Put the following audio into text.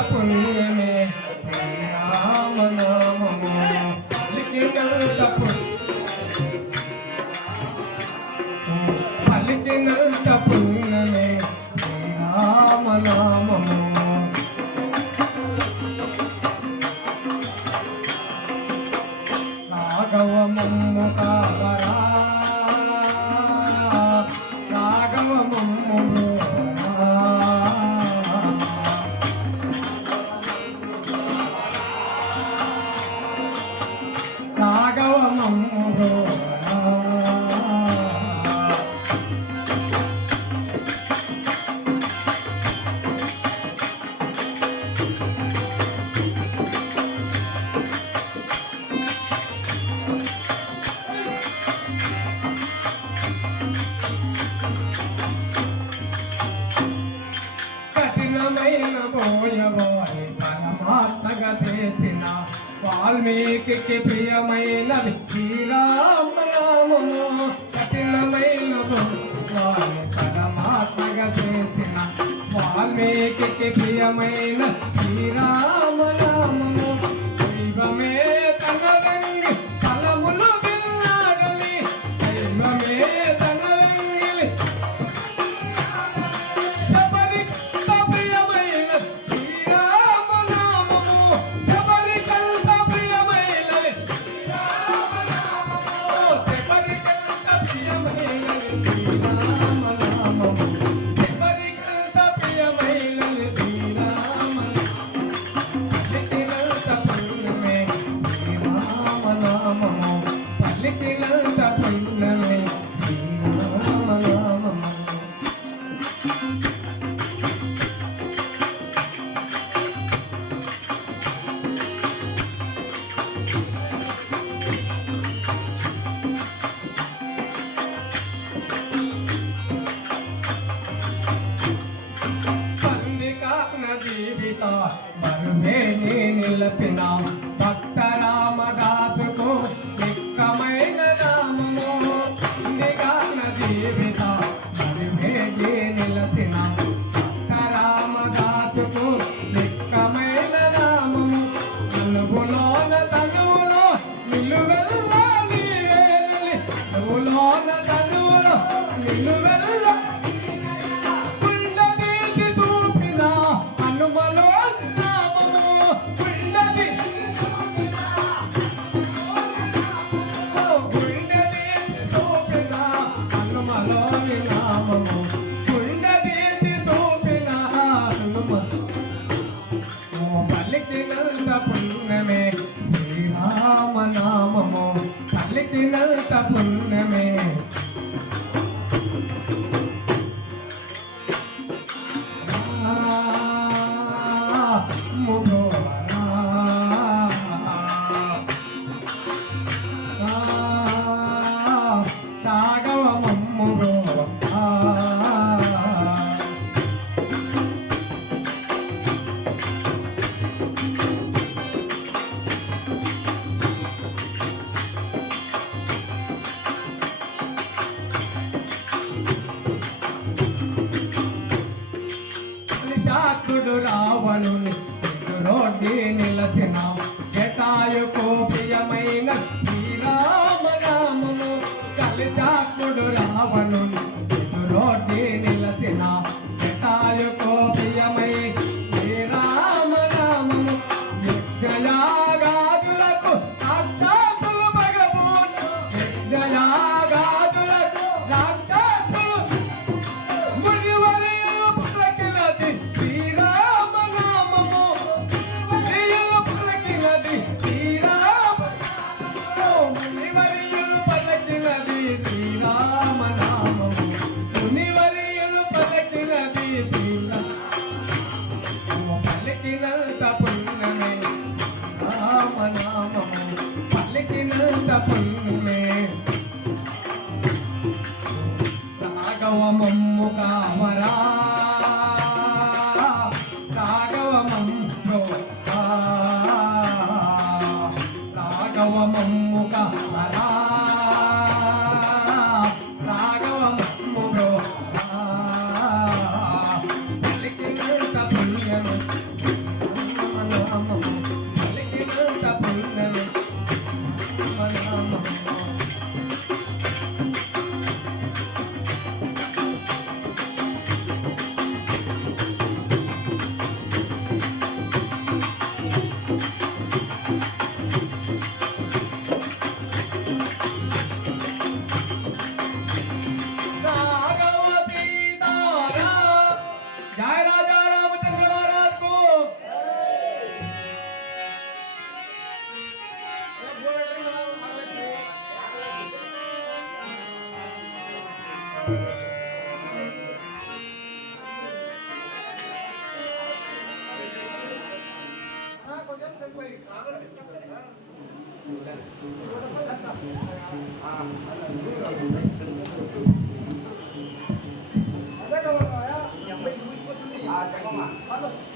apa ni mana? Valmiki ప్రియమైన శ్రీరామరామును కఠినమైన పరమాత్మగా చేసిన వాల్మీకి ప్రియమైన శ్రీరామరాము మనమేని నిలపిన. భక్త రామదాసుకు నిక్కమైన నామము. నిగాన జీవిత మనమేని నిలసిన భక్త రామదాసుకు నిక్కమైన నామము. నలుగులోన తనువులో నిలువెల్లా నీవేలి నలుగులోన తనువులో నిలువెల్లా મુકા મરા కొంచెం సేపు ఆ కదా